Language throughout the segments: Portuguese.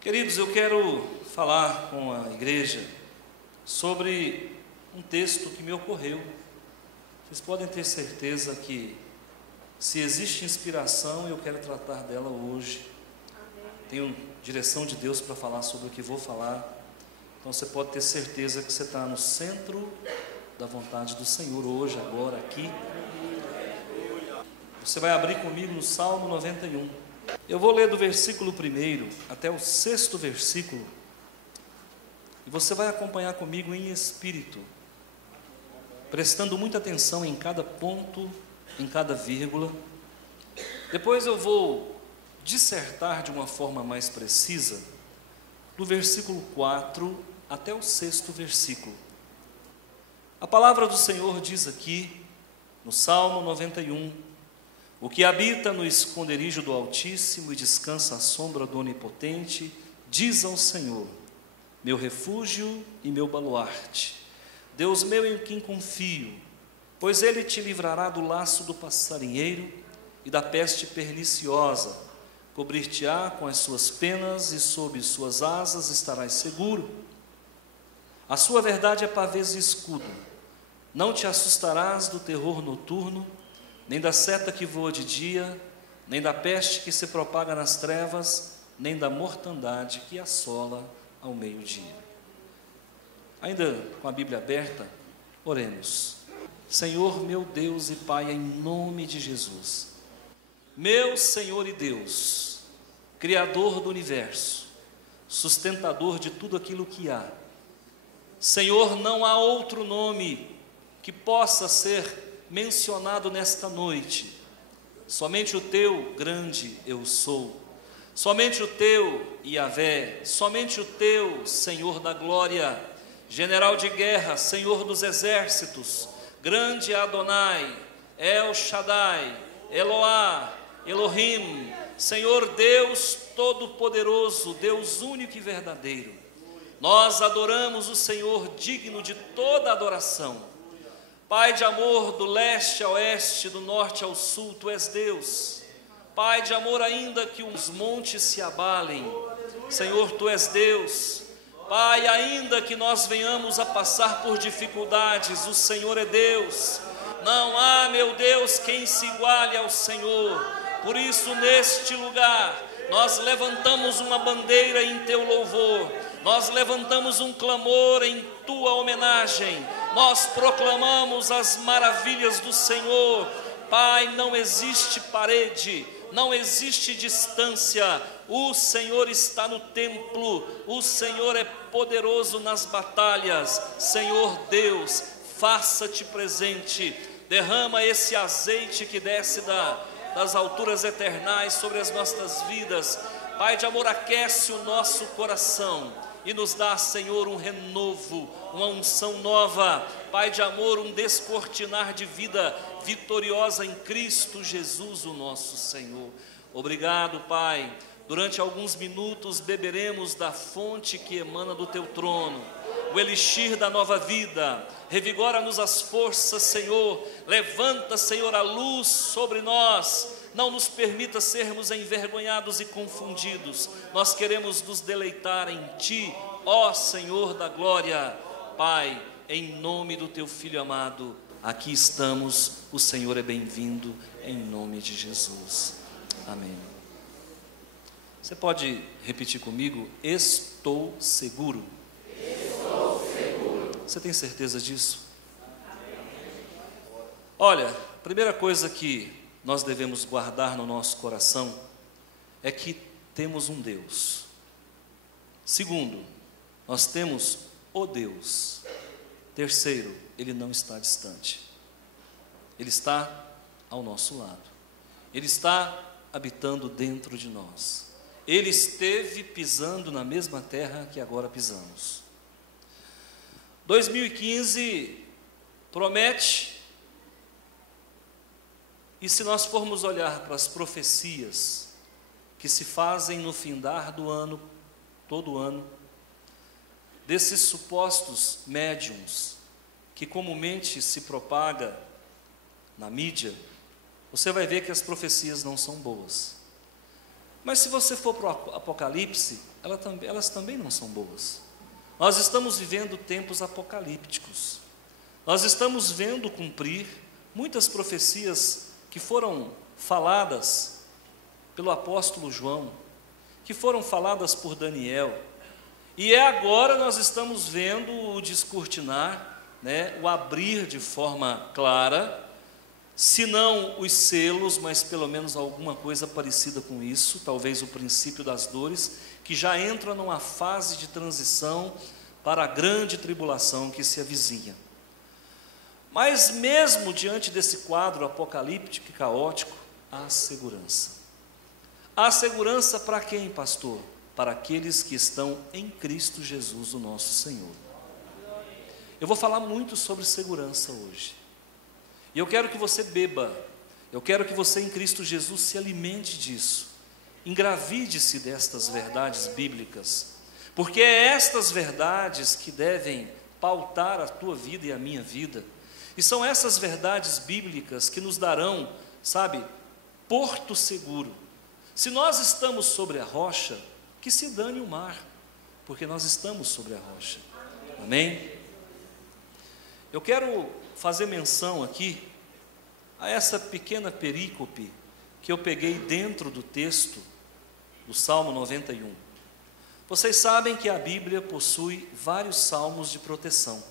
Queridos, eu quero falar com a igreja sobre um texto que me ocorreu. Vocês podem ter certeza que, se existe inspiração, eu quero tratar dela hoje. Tenho direção de Deus para falar sobre o que vou falar. Então você pode ter certeza que você está no centro da vontade do Senhor hoje, agora, aqui. Você vai abrir comigo no Salmo 91. Eu vou ler do versículo 1 até o 6º versículo, e você vai acompanhar comigo em espírito, prestando muita atenção em cada ponto, em cada vírgula. Depois eu vou dissertar de uma forma mais precisa, do versículo 4 até o 6º versículo. A palavra do Senhor diz aqui, no Salmo 91, o que habita no esconderijo do Altíssimo e descansa à sombra do Onipotente, diz ao Senhor: meu refúgio e meu baluarte, Deus meu em quem confio, pois Ele te livrará do laço do passarinheiro e da peste perniciosa, cobrir-te-á com as suas penas e sob suas asas estarás seguro. A sua verdade é pavês e escudo, não te assustarás do terror noturno, nem da seta que voa de dia, nem da peste que se propaga nas trevas, nem da mortandade que assola ao meio-dia. Ainda com a Bíblia aberta, oremos. Senhor meu Deus e Pai, em nome de Jesus, meu Senhor e Deus, Criador do universo, sustentador de tudo aquilo que há, Senhor, não há outro nome que possa ser mencionado nesta noite, somente o teu grande eu sou, somente o teu Yahvé, somente o teu Senhor da glória, general de guerra, Senhor dos exércitos, grande Adonai, El Shaddai, Eloá, Elohim, Senhor Deus todo-poderoso, Deus único e verdadeiro. Nós adoramos o Senhor digno de toda adoração. Pai de amor, do leste ao oeste, do norte ao sul, Tu és Deus. Pai de amor, ainda que os montes se abalem, Senhor, Tu és Deus. Pai, ainda que nós venhamos a passar por dificuldades, o Senhor é Deus. Não há, meu Deus, quem se iguale ao Senhor. Por isso, neste lugar, nós levantamos uma bandeira em Teu louvor, nós levantamos um clamor em Tua homenagem, nós proclamamos as maravilhas do Senhor. Pai, não existe parede, não existe distância, o Senhor está no templo, o Senhor é poderoso nas batalhas. Senhor Deus, faça-te presente, derrama esse azeite que desce das alturas eternais sobre as nossas vidas. Pai de amor, aquece o nosso coração e nos dá, Senhor, um renovo, uma unção nova. Pai de amor, um descortinar de vida vitoriosa em Cristo Jesus, o nosso Senhor. Obrigado, Pai. Durante alguns minutos beberemos da fonte que emana do Teu trono, o elixir da nova vida. Revigora-nos as forças, Senhor. Levanta, Senhor, a luz sobre nós. Não nos permita sermos envergonhados e confundidos. Nós queremos nos deleitar em Ti, ó Senhor da glória. Pai, em nome do Teu Filho amado, aqui estamos. O Senhor é bem-vindo, em nome de Jesus. Amém. Você pode repetir comigo? Estou seguro. Estou seguro. Você tem certeza disso? Olha, a primeira coisa que nós devemos guardar no nosso coração é que temos um Deus. Segundo, nós temos o Deus. Terceiro, Ele não está distante. Ele está ao nosso lado. Ele está habitando dentro de nós. Ele esteve pisando na mesma terra que agora pisamos. 2015 promete. E se nós formos olhar para as profecias que se fazem no findar do ano, todo ano, desses supostos médiums que comumente se propaga na mídia, você vai ver que as profecias não são boas. Mas se você for para o Apocalipse, elas também não são boas. Nós estamos vivendo tempos apocalípticos. Nós estamos vendo cumprir muitas profecias que foram faladas pelo apóstolo João, que foram faladas por Daniel. E agora nós estamos vendo o descortinar, o abrir de forma clara, se não os selos, mas pelo menos alguma coisa parecida com isso, talvez o princípio das dores, que já entra numa fase de transição para a grande tribulação que se avizinha. Mas mesmo diante desse quadro apocalíptico e caótico, há segurança. Há segurança para quem, pastor? Para aqueles que estão em Cristo Jesus, o nosso Senhor. Eu vou falar muito sobre segurança hoje. E eu quero que você beba, eu quero que você em Cristo Jesus se alimente disso, engravide-se destas verdades bíblicas, porque é estas verdades que devem pautar a tua vida e a minha vida, e são essas verdades bíblicas que nos darão, porto seguro. Se nós estamos sobre a rocha, que se dane o mar, porque nós estamos sobre a rocha, amém? Eu quero fazer menção aqui a essa pequena perícope que eu peguei dentro do texto do Salmo 91. Vocês sabem que a Bíblia possui vários salmos de proteção.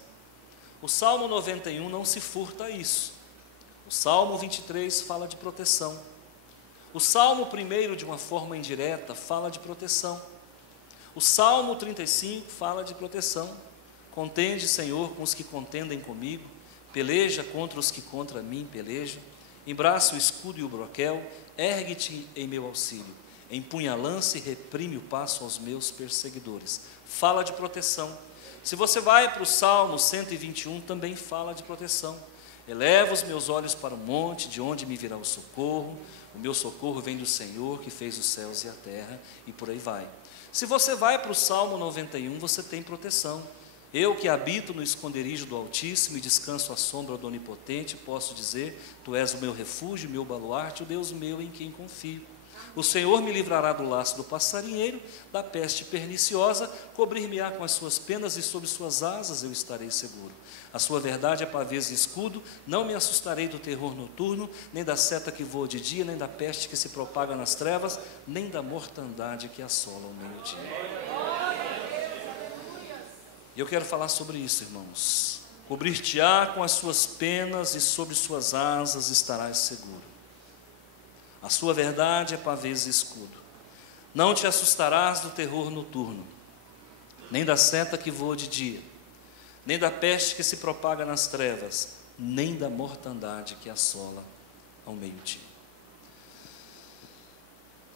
O Salmo 91 não se furta a isso. O Salmo 23 fala de proteção. O Salmo 1, de uma forma indireta, fala de proteção. O Salmo 35 fala de proteção. Contende, Senhor, com os que contendem comigo, peleja contra os que contra mim pelejam, embraça o escudo e o broquel, ergue-te em meu auxílio, empunha a lança e reprime o passo aos meus perseguidores. Fala de proteção. Se você vai para o Salmo 121, também fala de proteção. Eleva os meus olhos para o monte, de onde me virá o socorro. O meu socorro vem do Senhor, que fez os céus e a terra, e por aí vai. Se você vai para o Salmo 91, você tem proteção. Eu que habito no esconderijo do Altíssimo e descanso à sombra do Onipotente, posso dizer, tu és o meu refúgio, o meu baluarte, o Deus meu em quem confio. O Senhor me livrará do laço do passarinheiro, da peste perniciosa, cobrir-me-á com as suas penas e sob suas asas eu estarei seguro. A sua verdade é pavês e escudo, não me assustarei do terror noturno, nem da seta que voa de dia, nem da peste que se propaga nas trevas, nem da mortandade que assola ao meio-dia. E eu quero falar sobre isso, irmãos. Cobrir-te-á com as suas penas e sob suas asas estarás seguro. A sua verdade é pavês e escudo. Não te assustarás do terror noturno, nem da seta que voa de dia, nem da peste que se propaga nas trevas, nem da mortandade que assola ao meio-dia.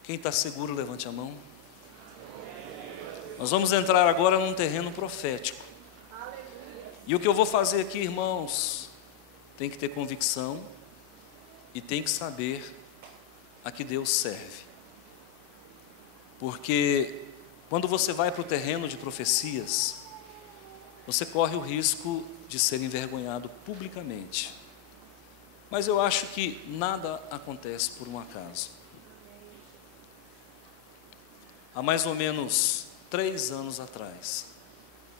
Quem está seguro, levante a mão. Nós vamos entrar agora num terreno profético. E o que eu vou fazer aqui, irmãos, tem que ter convicção e tem que saber a que Deus serve. Porque quando você vai para o terreno de profecias, você corre o risco de ser envergonhado publicamente. Mas eu acho que nada acontece por um acaso. Há mais ou menos 3 anos atrás,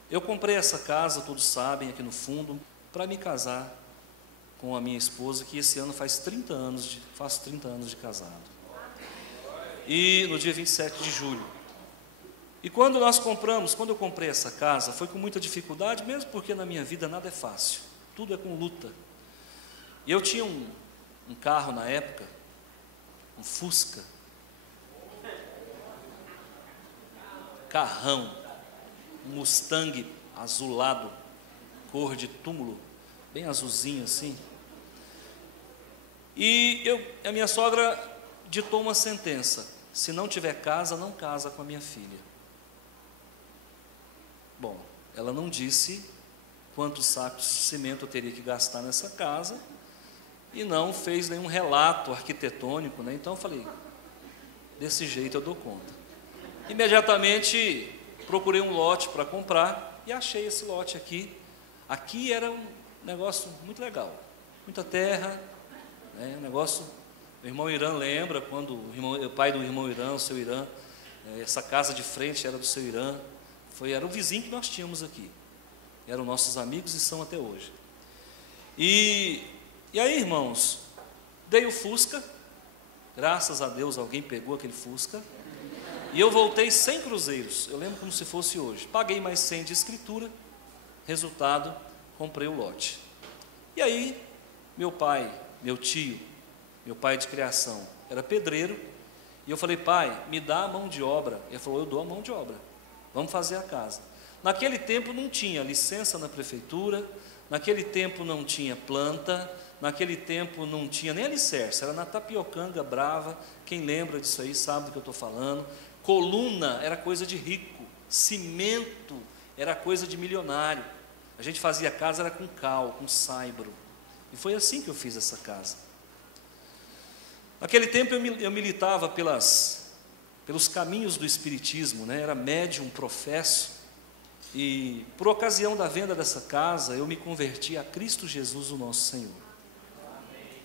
eu comprei essa casa, todos sabem, aqui no fundo, para me casar com a minha esposa, que esse ano faço 30 anos de casado. E no dia 27 de julho. E quando eu comprei essa casa, foi com muita dificuldade, mesmo porque na minha vida nada é fácil, tudo é com luta. E eu tinha um carro na época, um Fusca, carrão, um Mustang azulado, cor de túmulo, bem azulzinho assim. E a minha sogra ditou uma sentença: se não tiver casa, não casa com a minha filha. Bom, ela não disse quantos sacos de cimento eu teria que gastar nessa casa, e não fez nenhum relato arquitetônico, né? Então eu falei, desse jeito eu dou conta. Imediatamente procurei um lote para comprar, e achei esse lote aqui. Aqui era um negócio muito legal, muita terra, né? Um negócio, o irmão Irã lembra quando o pai do irmão Irã, o seu Irã, essa casa de frente era do seu Irã, era o vizinho que nós tínhamos aqui, eram nossos amigos e são até hoje. E aí, irmãos, dei o Fusca, graças a Deus alguém pegou aquele Fusca, e eu voltei 100 cruzeiros, eu lembro como se fosse hoje, paguei mais 100 de escritura, resultado, comprei o lote. E aí, meu pai, meu tio, meu pai de criação, era pedreiro, e eu falei, pai, me dá a mão de obra. Ele falou, eu dou a mão de obra, vamos fazer a casa. Naquele tempo não tinha licença na prefeitura, naquele tempo não tinha planta, naquele tempo não tinha nem alicerce, era na tapiocanga brava, quem lembra disso aí sabe do que eu estou falando. Coluna era coisa de rico, cimento era coisa de milionário. A gente fazia casa, era com cal, com saibro, e foi assim que eu fiz essa casa. Naquele tempo eu militava pelos caminhos do espiritismo, né? Era médium, professo, e por ocasião da venda dessa casa, eu me converti a Cristo Jesus, o nosso Senhor.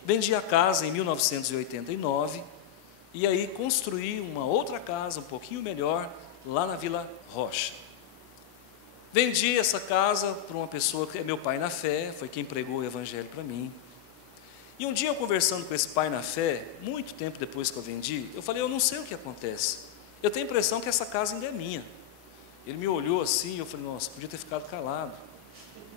Vendi a casa em 1989, e aí construí uma outra casa, um pouquinho melhor, lá na Vila Rocha. Vendi essa casa para uma pessoa que é meu pai na fé, foi quem pregou o evangelho para mim. E um dia eu conversando com esse pai na fé, muito tempo depois que eu vendi, eu falei, eu não sei o que acontece, eu tenho a impressão que essa casa ainda é minha. Ele me olhou assim, eu falei, nossa, podia ter ficado calado,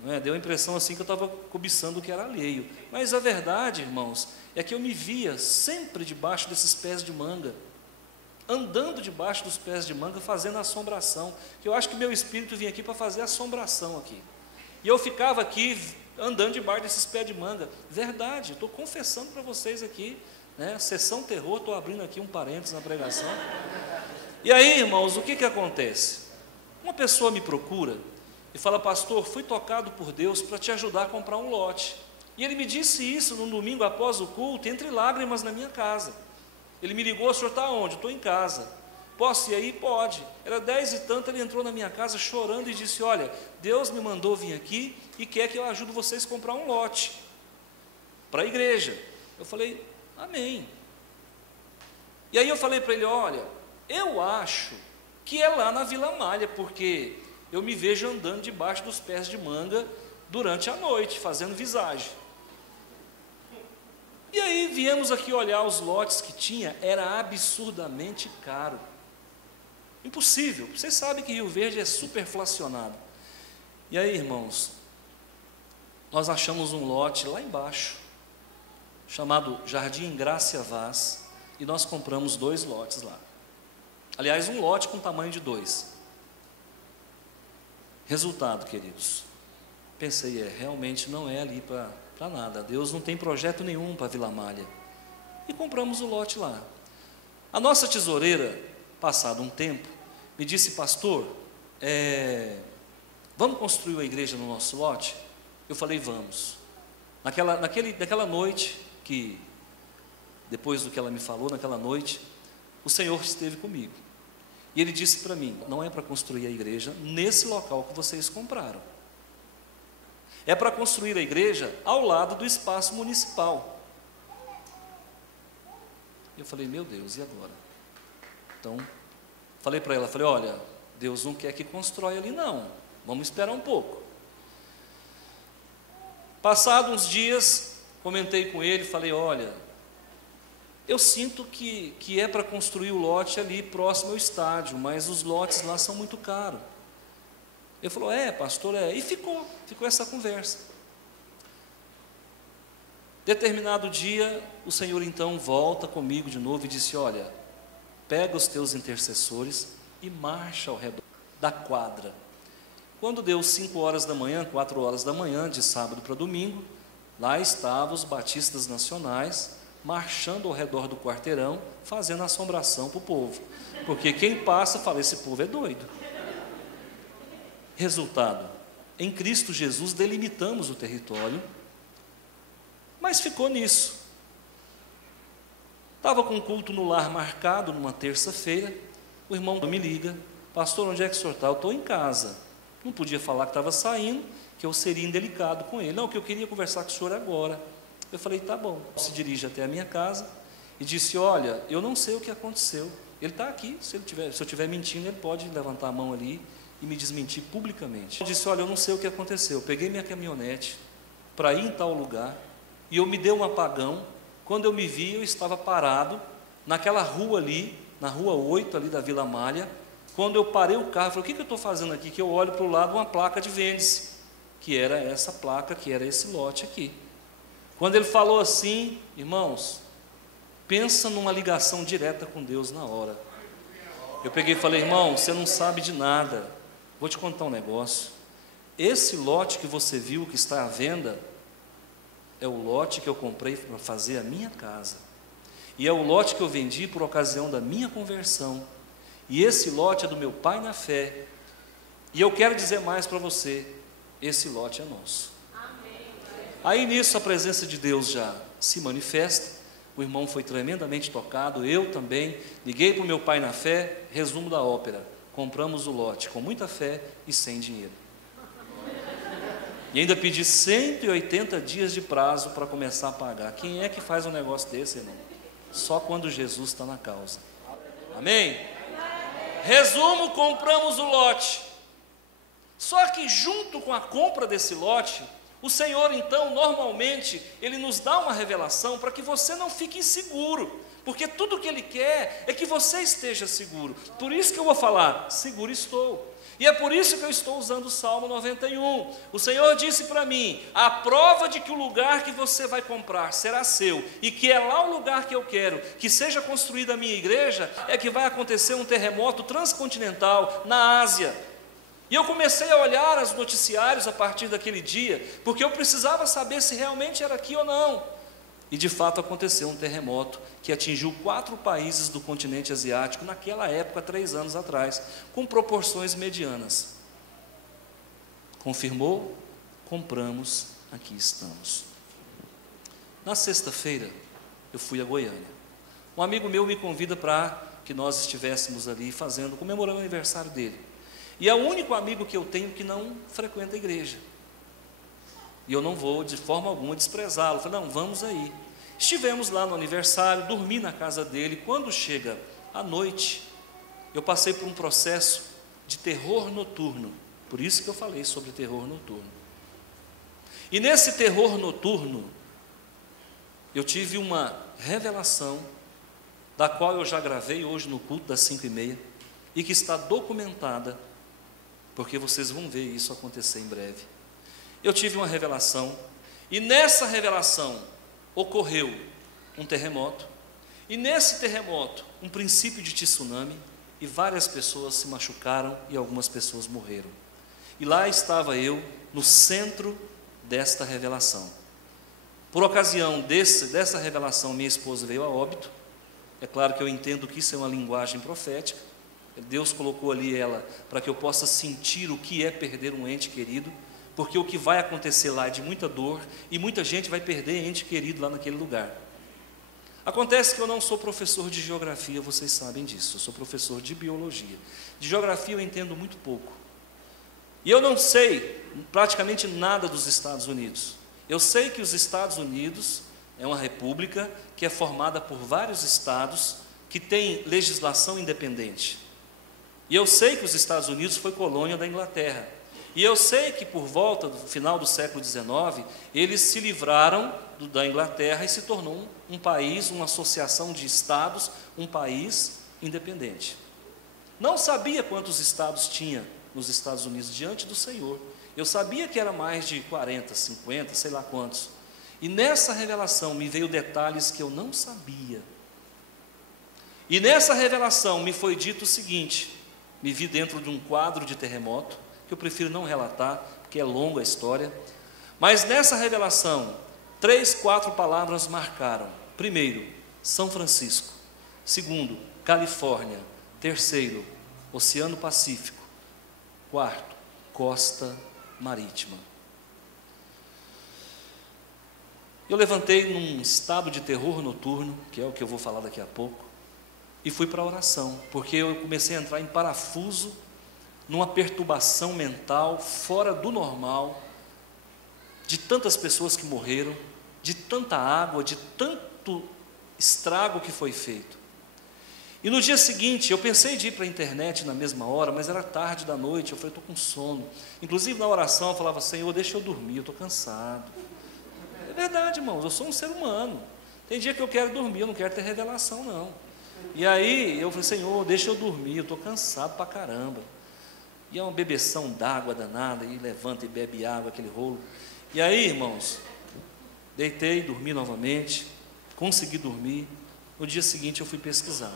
não é? Deu a impressão assim que eu estava cobiçando o que era alheio, mas a verdade, irmãos, é que eu me via sempre debaixo desses pés de manga, andando debaixo dos pés de manga, fazendo assombração, que eu acho que meu espírito vinha aqui para fazer assombração aqui, e eu ficava aqui, andando debaixo desses pés de manga, verdade, estou confessando para vocês aqui, né? Sessão terror, estou abrindo aqui um parênteses na pregação, e aí, irmãos, o que acontece? Uma pessoa me procura e fala, pastor, fui tocado por Deus para te ajudar a comprar um lote. E ele me disse isso num domingo após o culto, entre lágrimas na minha casa. Ele me ligou, o senhor está onde? Estou em casa. Posso ir aí? Pode. Era 10 e tanto, ele entrou na minha casa chorando e disse, olha, Deus me mandou vir aqui e quer que eu ajude vocês a comprar um lote para a igreja. Eu falei, amém. E aí eu falei para ele, olha, eu acho que é lá na Vila Malha, porque eu me vejo andando debaixo dos pés de manga durante a noite, fazendo visagem. E aí viemos aqui olhar os lotes que tinha, era absurdamente caro. Impossível, vocês sabem que Rio Verde é superflacionado. E aí, irmãos, nós achamos um lote lá embaixo, chamado Jardim Grácia Vaz, e nós compramos 2 lotes lá. Aliás, um lote com tamanho de 2. Resultado, queridos, pensei, realmente não é ali para nada, Deus não tem projeto nenhum para Vila Malha, e compramos o lote lá. A nossa tesoureira, passado um tempo, me disse, pastor, vamos construir uma igreja no nosso lote? Eu falei, vamos. Naquela noite, que depois do que ela me falou, naquela noite, o Senhor esteve comigo, e Ele disse para mim, não é para construir a igreja nesse local que vocês compraram, é para construir a igreja ao lado do espaço municipal. Eu falei, meu Deus, e agora? Então, falei para ela, olha, Deus não quer que constrói ali não, vamos esperar um pouco. Passados uns dias, comentei com ele, falei, olha, eu sinto que é para construir o lote ali próximo ao estádio, mas os lotes lá são muito caros. Ele falou, pastor, e ficou essa conversa. Determinado dia, o Senhor então volta comigo de novo e disse, olha, pega os teus intercessores e marcha ao redor da quadra. Quando deu 5 horas da manhã, 4 horas da manhã, de sábado para domingo, lá estavam os batistas nacionais, marchando ao redor do quarteirão, fazendo assombração para o povo, porque quem passa fala, esse povo é doido. Resultado, em Cristo Jesus delimitamos o território, mas ficou nisso. Estava com um culto no lar marcado numa terça-feira, o irmão me liga, pastor, onde é que o senhor está? Eu estou em casa. Não podia falar que estava saindo, que eu seria indelicado com ele. Não, que eu queria conversar com o senhor agora. Eu falei, tá bom. Se dirige até a minha casa e disse, olha, eu não sei o que aconteceu. Ele está aqui, se eu estiver mentindo, ele pode levantar a mão ali e me desmentir publicamente. Eu disse, olha, eu não sei o que aconteceu. Eu peguei minha caminhonete para ir em tal lugar e eu me dei um apagão. Quando eu me vi, eu estava parado naquela rua ali, na rua 8 ali da Vila Malha. Quando eu parei o carro, eu falei, o que eu estou fazendo aqui? Que eu olho para o lado uma placa de vende-se, que era essa placa, que era esse lote aqui. Quando ele falou assim, irmãos, pensa numa ligação direta com Deus na hora. Eu peguei e falei, irmão, você não sabe de nada. Vou te contar um negócio. Esse lote que você viu, que está à venda, é o lote que eu comprei para fazer a minha casa. E é o lote que eu vendi por ocasião da minha conversão. E esse lote é do meu pai na fé. E eu quero dizer mais para você, esse lote é nosso. Amém. Aí nisso a presença de Deus já se manifesta. O irmão foi tremendamente tocado, eu também. Liguei para o meu pai na fé, resumo da ópera. Compramos o lote com muita fé e sem dinheiro. E ainda pedi 180 dias de prazo para começar a pagar. Quem é que faz um negócio desse, irmão? Só quando Jesus está na causa. Amém? Resumo, compramos o lote. Só que junto com a compra desse lote, o Senhor então, normalmente, Ele nos dá uma revelação para que você não fique inseguro, porque tudo que Ele quer é que você esteja seguro. Por isso que eu vou falar, seguro estou. E é por isso que eu estou usando o Salmo 91. O Senhor disse para mim, a prova de que o lugar que você vai comprar será seu, e que é lá o lugar que eu quero que seja construída a minha igreja, é que vai acontecer um terremoto transcontinental na Ásia. E eu comecei a olhar os noticiários a partir daquele dia, porque eu precisava saber se realmente era aqui ou não. E de fato aconteceu um terremoto que atingiu 4 países do continente asiático naquela época, 3 anos atrás, com proporções medianas. Confirmou? Compramos, aqui estamos. Na sexta-feira, eu fui a Goiânia. Um amigo meu me convida para que nós estivéssemos ali comemorando o aniversário dele. E é o único amigo que eu tenho que não frequenta a igreja. E eu não vou de forma alguma desprezá-lo. Falei, não, vamos aí. Estivemos lá no aniversário, dormi na casa dele. Quando chega a noite, eu passei por um processo de terror noturno. Por isso que eu falei sobre terror noturno. E nesse terror noturno, eu tive uma revelação, da qual eu já gravei hoje no culto das 5h30, e que está documentada, porque vocês vão ver isso acontecer em breve. Eu tive uma revelação, e nessa revelação ocorreu um terremoto, e nesse terremoto um princípio de tsunami, e várias pessoas se machucaram e algumas pessoas morreram. E lá estava eu no centro desta revelação. Por ocasião dessa revelação, minha esposa veio a óbito. É claro que eu entendo que isso é uma linguagem profética. Deus colocou ali ela para que eu possa sentir o que é perder um ente querido, porque o que vai acontecer lá é de muita dor, e muita gente vai perder ente querido lá naquele lugar. Acontece que eu não sou professor de geografia, vocês sabem disso, eu sou professor de biologia. De geografia eu entendo muito pouco. E eu não sei praticamente nada dos Estados Unidos. Eu sei que os Estados Unidos é uma república que é formada por vários estados que têm legislação independente. E eu sei que os Estados Unidos foi colônia da Inglaterra. E eu sei que por volta do final do século XIX, eles se livraram da Inglaterra e se tornou um país, uma associação de estados, um país independente. Não sabia quantos estados tinha nos Estados Unidos diante do Senhor. Eu sabia que era mais de 40, 50, sei lá quantos. E nessa revelação me veio detalhes que eu não sabia. E nessa revelação me foi dito o seguinte: me vi dentro de um quadro de terremoto, que eu prefiro não relatar, porque é longa a história. Mas nessa revelação, 3, 4 palavras marcaram. Primeiro, São Francisco. Segundo, Califórnia. Terceiro, Oceano Pacífico. Quarto, Costa Marítima. Eu levantei num estado de terror noturno, que é o que eu vou falar daqui a pouco, e fui para a oração, porque eu comecei a entrar em parafuso numa perturbação mental fora do normal, de tantas pessoas que morreram, de tanta água, de tanto estrago que foi feito. E no dia seguinte, eu pensei de ir para a internet na mesma hora, mas era tarde da noite, eu falei, estou com sono. Inclusive na oração eu falava, Senhor, deixa eu dormir, eu estou cansado. É verdade, irmãos, eu sou um ser humano. Tem dia que eu quero dormir, eu não quero ter revelação, não. E aí eu falei, Senhor, deixa eu dormir, eu estou cansado pra caramba. E é uma bebeção d'água danada, e levanta e bebe água, aquele rolo. E aí, irmãos, deitei, dormi novamente, consegui dormir. No dia seguinte eu fui pesquisar.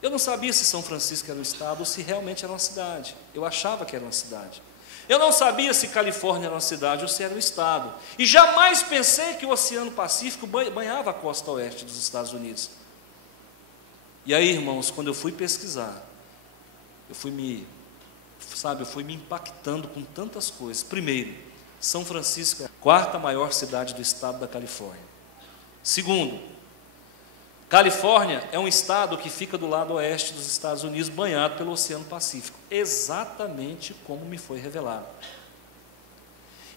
Eu não sabia se São Francisco era um estado ou se realmente era uma cidade. Eu achava que era uma cidade. Eu não sabia se Califórnia era uma cidade ou se era um estado. E jamais pensei que o Oceano Pacífico banhava a costa oeste dos Estados Unidos. E aí, irmãos, quando eu fui pesquisar, eu fui me impactando com tantas coisas. Primeiro, São Francisco é a quarta maior cidade do estado da Califórnia. Segundo, Califórnia é um estado que fica do lado oeste dos Estados Unidos, banhado pelo Oceano Pacífico, exatamente como me foi revelado.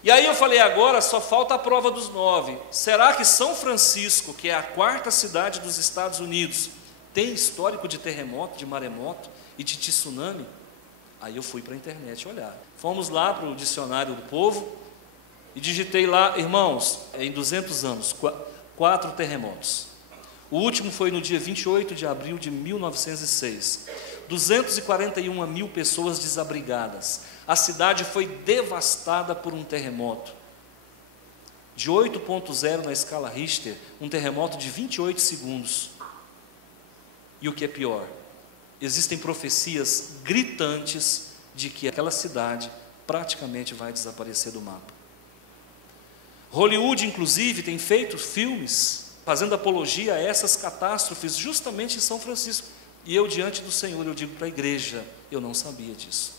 E aí eu falei, agora só falta a prova dos 9. Será que São Francisco, que é a quarta cidade dos Estados Unidos, tem histórico de terremoto, de maremoto e de tsunami? Aí eu fui para a internet olhar. Fomos lá para o dicionário do povo e digitei lá, irmãos, em 200 anos, 4 terremotos. O último foi no dia 28 de abril de 1906. 241 mil pessoas desabrigadas. A cidade foi devastada por um terremoto. De 8.0 na escala Richter, um terremoto de 28 segundos. E o que é pior, existem profecias gritantes de que aquela cidade praticamente vai desaparecer do mapa. Hollywood, inclusive, tem feito filmes fazendo apologia a essas catástrofes justamente em São Francisco. E eu, diante do Senhor, eu digo para a igreja, eu não sabia disso.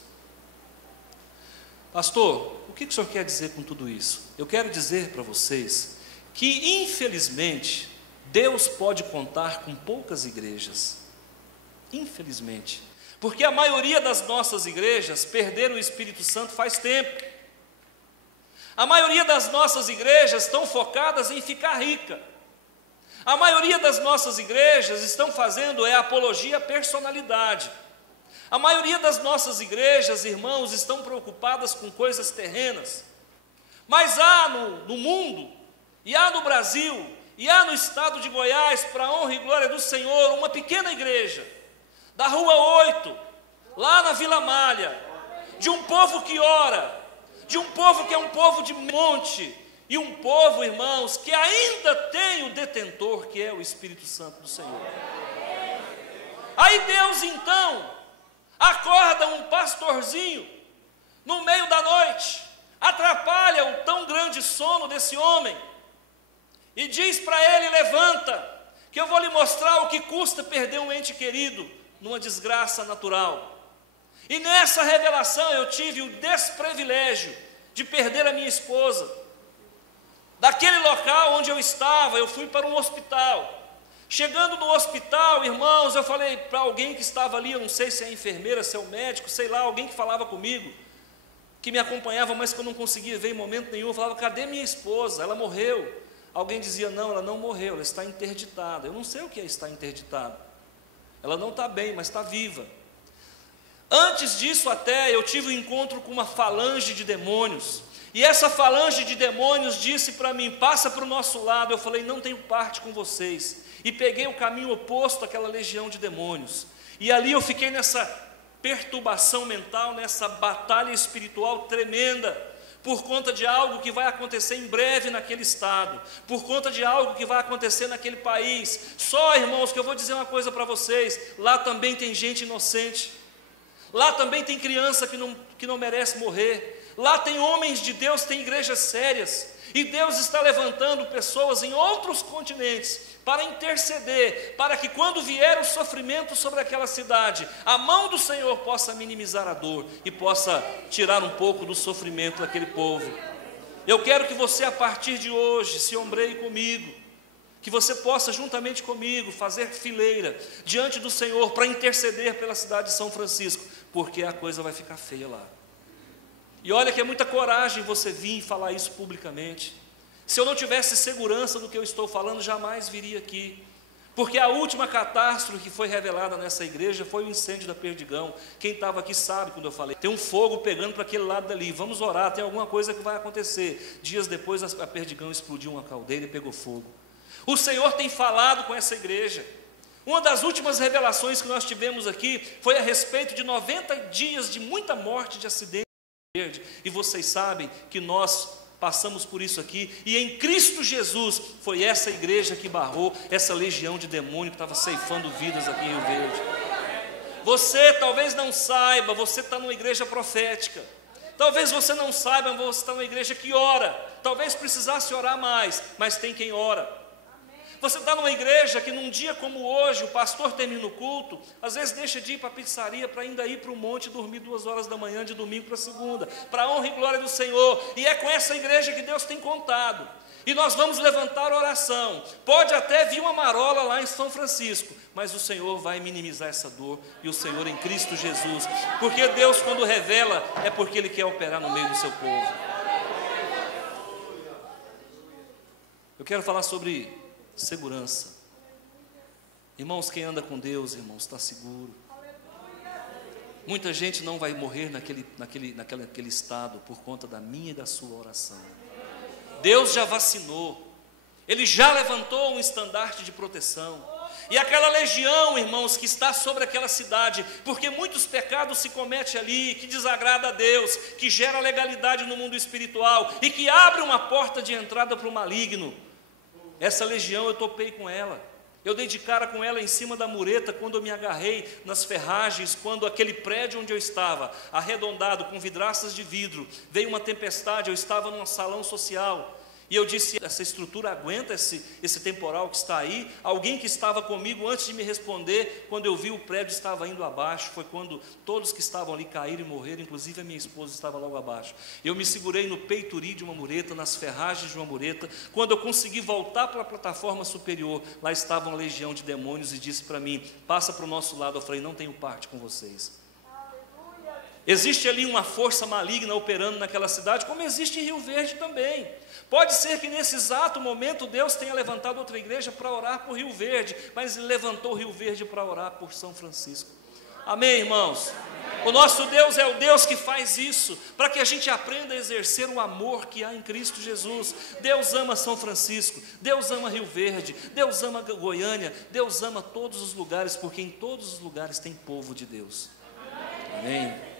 Pastor, o que o senhor quer dizer com tudo isso? Eu quero dizer para vocês que, infelizmente, Deus pode contar com poucas igrejas. Infelizmente. Porque a maioria das nossas igrejas perderam o Espírito Santo faz tempo. A maioria das nossas igrejas estão focadas em ficar rica. A maioria das nossas igrejas estão fazendo apologia à personalidade. A maioria das nossas igrejas, irmãos, estão preocupadas com coisas terrenas. Mas há no mundo, e há no Brasil, e há no estado de Goiás, para a honra e glória do Senhor, uma pequena igreja, da Rua 8, lá na Vila Malha, de um povo que ora, de um povo que é um povo de monte, e um povo, irmãos, que ainda tem o detentor, que é o Espírito Santo do Senhor. Aí Deus, então, acorda um pastorzinho, no meio da noite, atrapalha o tão grande sono desse homem, e diz para ele, levanta, que eu vou lhe mostrar o que custa perder um ente querido, numa desgraça natural. E nessa revelação eu tive o desprivilégio de perder a minha esposa. Daquele local onde eu estava, eu fui para um hospital. Chegando no hospital, irmãos, eu falei para alguém que estava ali, eu não sei se é enfermeira, se é o médico, sei lá, alguém que falava comigo, que me acompanhava, mas que eu não conseguia ver em momento nenhum. Eu falava, cadê minha esposa? Ela morreu. Alguém dizia, não, ela não morreu, ela está interditada. Eu não sei o que é estar interditada. Ela não está bem, mas está viva. Antes disso até, eu tive um encontro com uma falange de demônios. E essa falange de demônios disse para mim, passa para o nosso lado. Eu falei, não tenho parte com vocês. E peguei o caminho oposto àquela legião de demônios. E ali eu fiquei nessa perturbação mental, nessa batalha espiritual tremenda, por conta de algo que vai acontecer em breve naquele estado, por conta de algo que vai acontecer naquele país. Só, irmãos, que eu vou dizer uma coisa para vocês, lá também tem gente inocente, lá também tem criança que não merece morrer, lá tem homens de Deus, tem igrejas sérias, e Deus está levantando pessoas em outros continentes para interceder, para que quando vier o sofrimento sobre aquela cidade, a mão do Senhor possa minimizar a dor e possa tirar um pouco do sofrimento daquele povo. Eu quero que você, a partir de hoje, se ombreie comigo, que você possa juntamente comigo fazer fileira diante do Senhor para interceder pela cidade de São Francisco. porque a coisa vai ficar feia lá. E olha que é muita coragem você vir e falar isso publicamente. Se eu não tivesse segurança do que eu estou falando, jamais viria aqui. Porque a última catástrofe que foi revelada nessa igreja foi o incêndio da Perdigão. Quem estava aqui sabe quando eu falei. Tem um fogo pegando para aquele lado dali. Vamos orar, tem alguma coisa que vai acontecer. Dias depois a Perdigão explodiu uma caldeira e pegou fogo. O Senhor tem falado com essa igreja. Uma das últimas revelações que nós tivemos aqui foi a respeito de 90 dias de muita morte de acidente verde. E vocês sabem que nós passamos por isso aqui, e em Cristo Jesus foi essa igreja que barrou essa legião de demônio que estava ceifando vidas aqui em Rio Verde. Você talvez não saiba, você está numa igreja profética. Talvez você não saiba, você está numa igreja que ora. Talvez precisasse orar mais, mas tem quem ora. Você está numa igreja que num dia como hoje, o pastor termina o culto, às vezes deixa de ir para a pizzaria para ainda ir para o monte e dormir 2 horas da manhã de domingo para segunda, para a honra e glória do Senhor. E é com essa igreja que Deus tem contado. E nós vamos levantar oração. Pode até vir uma marola lá em São Francisco, mas o Senhor vai minimizar essa dor, e o Senhor em Cristo Jesus. Porque Deus, quando revela, é porque Ele quer operar no meio do seu povo. Eu quero falar sobre segurança. Irmãos, quem anda com Deus, irmãos, está seguro. Muita gente não vai morrer naquele estado por conta da minha e da sua oração. Deus já vacinou, Ele já levantou um estandarte de proteção. E aquela legião, irmãos, que está sobre aquela cidade, porque muitos pecados se cometem ali, que desagrada a Deus, que gera legalidade no mundo espiritual, e que abre uma porta de entrada para o maligno. Essa legião eu topei com ela, eu dei de cara com ela em cima da mureta, quando eu me agarrei nas ferragens, quando aquele prédio onde eu estava, arredondado com vidraças de vidro, veio uma tempestade, eu estava num salão social, e eu disse, essa estrutura aguenta esse temporal que está aí? Alguém que estava comigo antes de me responder, quando eu vi o prédio estava indo abaixo, foi quando todos que estavam ali caíram e morreram, inclusive a minha esposa estava logo abaixo. Eu me segurei no peituri de uma mureta, nas ferragens de uma mureta. Quando eu consegui voltar para a plataforma superior, lá estava uma legião de demônios e disse para mim, passa para o nosso lado. Eu falei, não tenho parte com vocês. Existe ali uma força maligna operando naquela cidade, como existe em Rio Verde também. Pode ser que nesse exato momento Deus tenha levantado outra igreja para orar por Rio Verde, mas Ele levantou Rio Verde para orar por São Francisco. Amém, irmãos? O nosso Deus é o Deus que faz isso, para que a gente aprenda a exercer o amor que há em Cristo Jesus. Deus ama São Francisco, Deus ama Rio Verde, Deus ama Goiânia, Deus ama todos os lugares, porque em todos os lugares tem povo de Deus. Amém?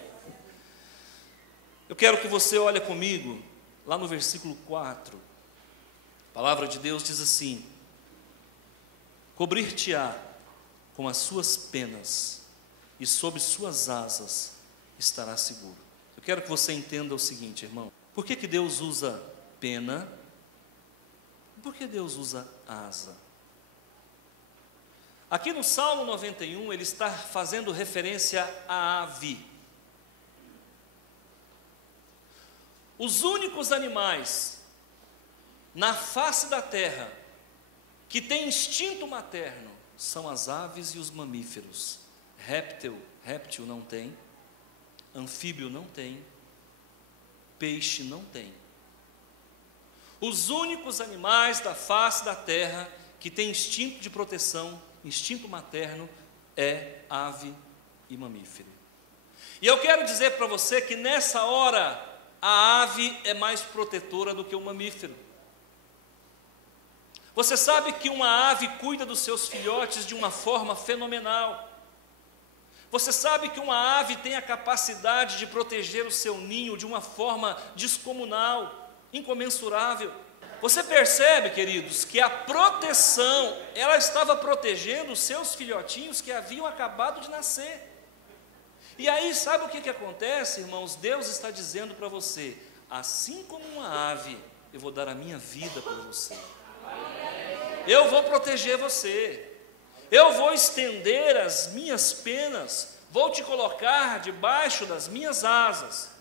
Eu quero que você olhe comigo, lá no versículo 4, a palavra de Deus diz assim, cobrir-te-á com as suas penas, e sob suas asas estará seguro. Eu quero que você entenda o seguinte, irmão, por que Deus usa pena? Por que Deus usa asa? Aqui no Salmo 91, ele está fazendo referência à ave. Os únicos animais na face da terra que têm instinto materno são as aves e os mamíferos. Réptil não tem, anfíbio não tem, peixe não tem. Os únicos animais da face da terra que têm instinto de proteção, instinto materno, é ave e mamífero. E eu quero dizer para você que nessa hora a ave é mais protetora do que o mamífero. Você sabe que uma ave cuida dos seus filhotes de uma forma fenomenal. Você sabe que uma ave tem a capacidade de proteger o seu ninho de uma forma descomunal, incomensurável. Você percebe, queridos, que a proteção, ela estava protegendo os seus filhotinhos que haviam acabado de nascer. E aí, sabe o que acontece, irmãos? Deus está dizendo para você, assim como uma ave, eu vou dar a minha vida por você. Eu vou proteger você. Eu vou estender as minhas penas, vou te colocar debaixo das minhas asas.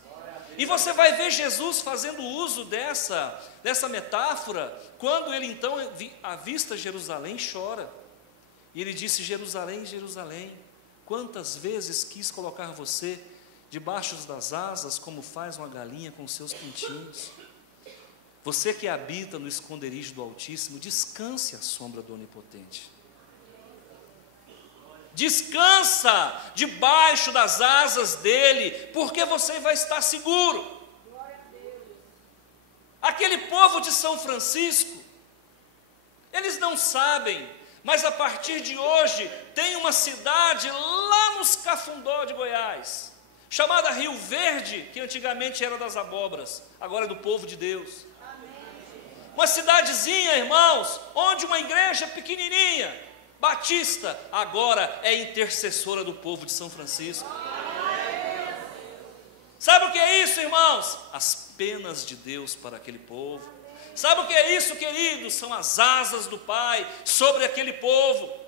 E você vai ver Jesus fazendo uso dessa metáfora, quando ele então avista Jerusalém, chora. E ele disse, Jerusalém, Jerusalém, Quantas vezes quis colocar você debaixo das asas, como faz uma galinha com seus pintinhos? Você que habita no esconderijo do Altíssimo, descanse à sombra do Onipotente. Descansa debaixo das asas dele, porque você vai estar seguro. Aquele povo de São Francisco, eles não sabem, mas a partir de hoje tem uma cidade lá nos Cafundó de Goiás, chamada Rio Verde, que antigamente era das abóboras, agora é do povo de Deus. Uma cidadezinha, irmãos, onde uma igreja pequenininha, batista, agora é intercessora do povo de São Francisco. Sabe o que é isso, irmãos? As penas de Deus para aquele povo. Sabe o que é isso, queridos? São as asas do Pai sobre aquele povo.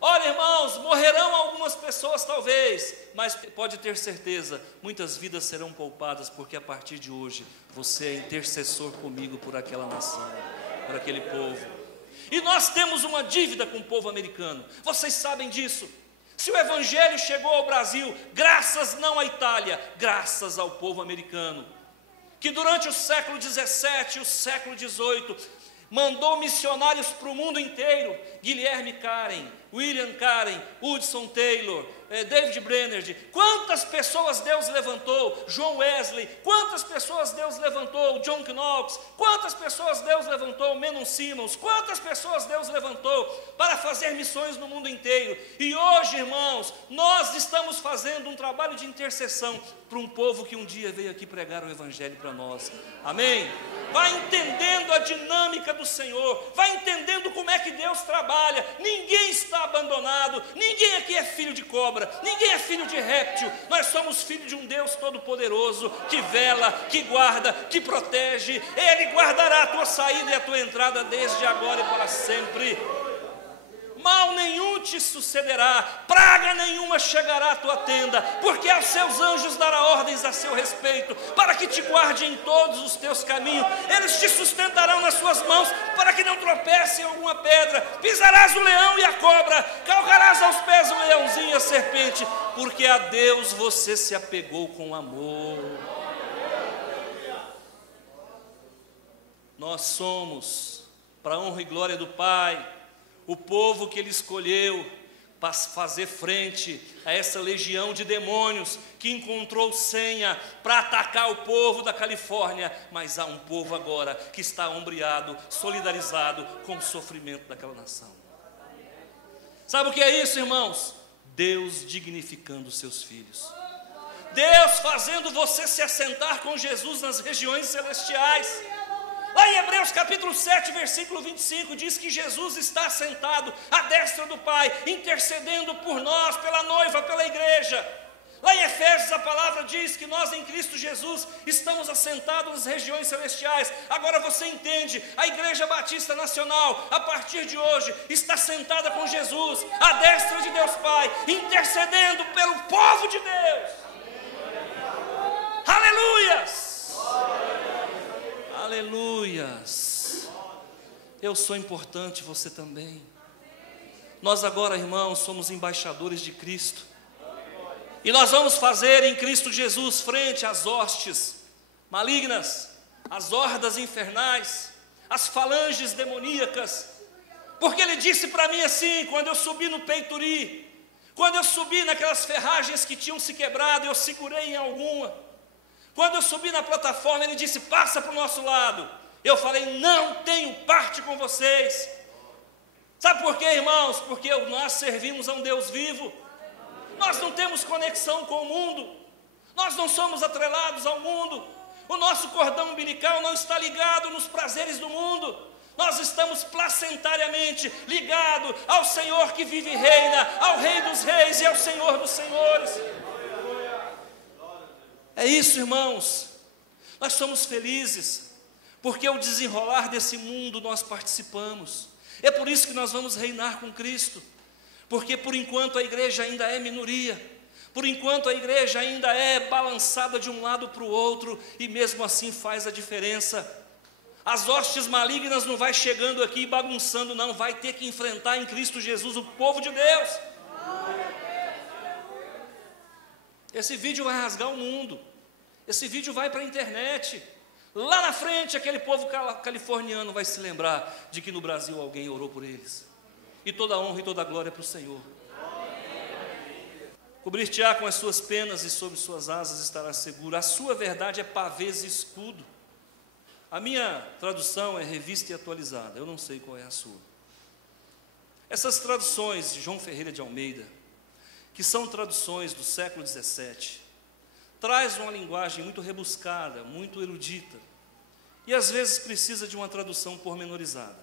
Olha, irmãos, morrerão algumas pessoas talvez, mas pode ter certeza, muitas vidas serão poupadas, porque a partir de hoje você é intercessor comigo por aquela nação, por aquele povo. E nós temos uma dívida com o povo americano, vocês sabem disso. Se o Evangelho chegou ao Brasil, graças não à Itália, graças ao povo americano, que durante o século XVII e o século XVIII, mandou missionários para o mundo inteiro, Guilherme Carey, William Carey, Hudson Taylor, David Brainerd. Quantas pessoas Deus levantou? John Wesley. Quantas pessoas Deus levantou? John Knox. Quantas pessoas Deus levantou? Menon Simmons. Quantas pessoas Deus levantou para fazer missões no mundo inteiro? E hoje, irmãos, nós estamos fazendo um trabalho de intercessão para um povo que um dia veio aqui pregar o Evangelho para nós. Amém? Vai entendendo a dinâmica do Senhor, vai entendendo como é que Deus trabalha. Ninguém está abandonado, ninguém aqui é filho de cobra, ninguém é filho de réptil. Nós somos filhos de um Deus todo-poderoso, que vela, que guarda, que protege. Ele guardará a tua saída e a tua entrada desde agora e para sempre. Mal nenhum te sucederá, praga nenhuma chegará à tua tenda, porque aos seus anjos dará ordens a seu respeito, para que te guarde em todos os teus caminhos. Eles te sustentarão nas suas mãos, para que não tropece em alguma pedra. Pisarás o leão e a cobra, calcarás aos pés o leãozinho e a serpente, porque a Deus você se apegou com amor. Nós somos, para a honra e glória do Pai, o povo que Ele escolheu para fazer frente a essa legião de demônios que encontrou senha para atacar o povo da Califórnia. Mas há um povo agora que está ombreado, solidarizado com o sofrimento daquela nação. Sabe o que é isso, irmãos? Deus dignificando os seus filhos. Deus fazendo você se assentar com Jesus nas regiões celestiais. Lá em Hebreus capítulo 7, versículo 25, diz que Jesus está sentado à destra do Pai, intercedendo por nós, pela noiva, pela igreja. Lá em Efésios a palavra diz que nós em Cristo Jesus estamos assentados nas regiões celestiais. Agora você entende, a Igreja Batista Nacional, a partir de hoje, está sentada com Jesus, à destra de Deus Pai, intercedendo pelo povo de Deus. Aleluias! Aleluias! Eu sou importante, você também. Nós agora, irmãos, somos embaixadores de Cristo. E nós vamos fazer em Cristo Jesus frente às hostes malignas, às hordas infernais, às falanges demoníacas. Porque Ele disse para mim assim, quando eu subi no Peituri, quando eu subi naquelas ferragens que tinham se quebrado, eu segurei em alguma. Quando eu subi na plataforma, Ele disse, passa para o nosso lado. Eu falei, não tenho parte com vocês. Sabe por quê, irmãos? Porque nós servimos a um Deus vivo. Nós não temos conexão com o mundo. Nós não somos atrelados ao mundo. O nosso cordão umbilical não está ligado nos prazeres do mundo. Nós estamos placentariamente ligados ao Senhor que vive e reina, ao Rei dos Reis e ao Senhor dos Senhores. É isso, irmãos. Nós somos felizes, porque o desenrolar desse mundo nós participamos. É por isso que nós vamos reinar com Cristo. Porque por enquanto a igreja ainda é minoria, por enquanto a igreja ainda é balançada de um lado para o outro, e mesmo assim faz a diferença. As hostes malignas não vai chegando aqui e bagunçando, não, vai ter que enfrentar em Cristo Jesus o povo de Deus. Esse vídeo vai rasgar o mundo. Esse vídeo vai para a internet. Lá na frente, aquele povo californiano vai se lembrar de que no Brasil alguém orou por eles. E toda a honra e toda a glória para o Senhor. Cobrir-te-á com as suas penas e sob suas asas estarás seguro. A sua verdade é pavês e escudo. A minha tradução é revista e atualizada. Eu não sei qual é a sua. Essas traduções de João Ferreira de Almeida, que são traduções do século XVII, traz uma linguagem muito rebuscada, muito erudita, e às vezes precisa de uma tradução pormenorizada.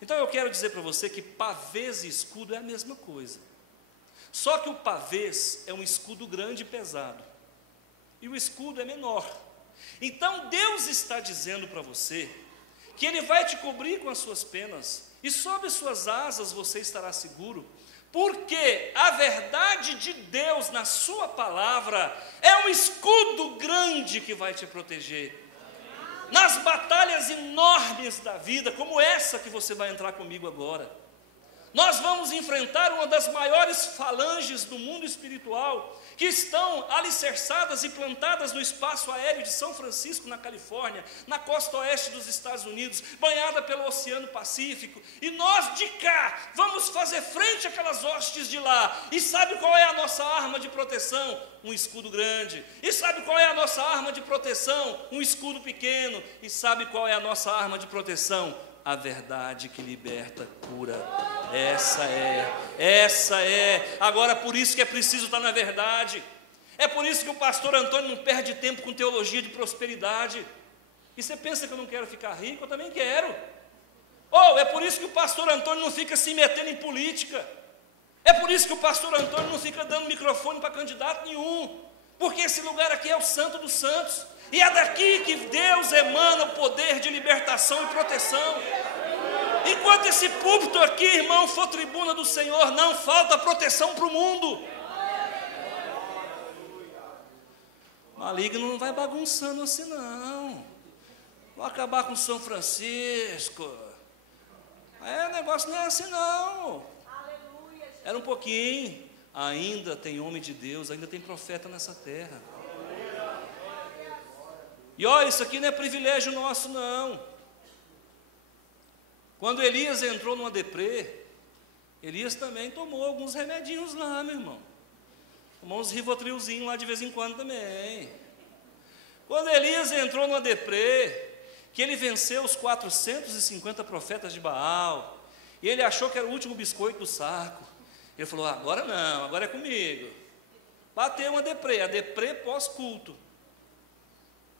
Então eu quero dizer para você que pavês e escudo é a mesma coisa. Só que o pavês é um escudo grande e pesado, e o escudo é menor. Então Deus está dizendo para você que Ele vai te cobrir com as suas penas, e sob suas asas você estará seguro, porque a verdade de Deus na sua palavra é um escudo grande que vai te proteger. Nas batalhas enormes da vida, como essa que você vai entrar comigo agora, nós vamos enfrentar uma das maiores falanges do mundo espiritual, que estão alicerçadas e plantadas no espaço aéreo de São Francisco, na Califórnia, na costa oeste dos Estados Unidos, banhada pelo Oceano Pacífico, e nós de cá vamos fazer frente àquelas hostes de lá. E sabe qual é a nossa arma de proteção? Um escudo grande. E sabe qual é a nossa arma de proteção? Um escudo pequeno. E sabe qual é a nossa arma de proteção? A verdade que liberta, cura. Essa é. Agora, por isso que é preciso estar na verdade. É por isso que o pastor Antônio não perde tempo com teologia de prosperidade. E você pensa que eu não quero ficar rico? Eu também quero. Ou é por isso que o pastor Antônio não fica se metendo em política. É por isso que o pastor Antônio não fica dando microfone para candidato nenhum. Porque esse lugar aqui é o santo dos santos. E é daqui que Deus emana o poder de libertação e proteção. Enquanto esse púlpito aqui, irmão, for tribuna do Senhor, não falta proteção para o mundo. Maligno não vai bagunçando assim não. Vou acabar com São Francisco. O negócio não é assim não. Era um pouquinho. Ainda tem homem de Deus, ainda tem profeta nessa terra. E olha, isso aqui não é privilégio nosso não. Quando Elias entrou numa deprê, Elias também tomou alguns remedinhos lá, meu irmão. Tomou uns rivotrilzinhos lá de vez em quando também. Quando Elias entrou numa deprê, que ele venceu os 450 profetas de Baal, e ele achou que era o último biscoito do saco, ele falou, agora não, agora é comigo. Bateu uma deprê, a deprê pós-culto.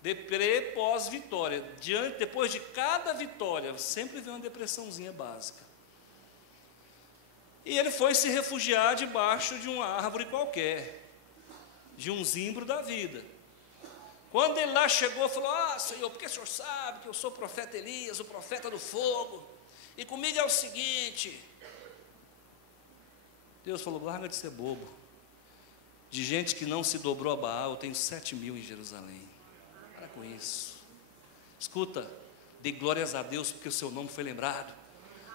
Deprê pós-vitória. Depois de cada vitória, sempre vem uma depressãozinha básica. E ele foi se refugiar debaixo de uma árvore qualquer, de um zimbro da vida. Quando ele lá chegou, falou, Senhor, porque o Senhor sabe que eu sou o profeta Elias, o profeta do fogo, e comigo é o seguinte. Deus falou, larga de ser bobo. De gente que não se dobrou a Baal, eu tenho 7.000 em Jerusalém. Para com isso. Escuta, dê glórias a Deus porque o seu nome foi lembrado.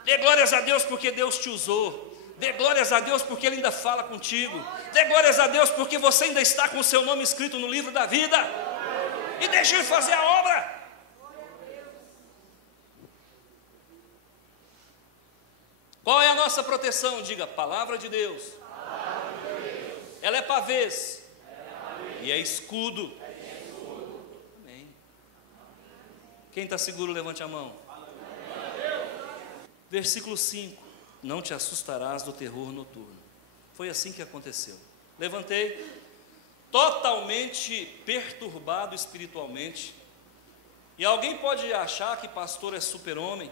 Dê glórias a Deus porque Deus te usou. Dê glórias a Deus porque Ele ainda fala contigo. Dê glórias a Deus porque você ainda está com o seu nome escrito no livro da vida. E deixe Ele fazer a obra. Qual é a nossa proteção? Diga, palavra de Deus. Ela é pavês. E é escudo. Amém. Quem está seguro, levante a mão. Versículo 5. Não te assustarás do terror noturno. Foi assim que aconteceu. Levantei, totalmente perturbado espiritualmente. E alguém pode achar que pastor é super-homem.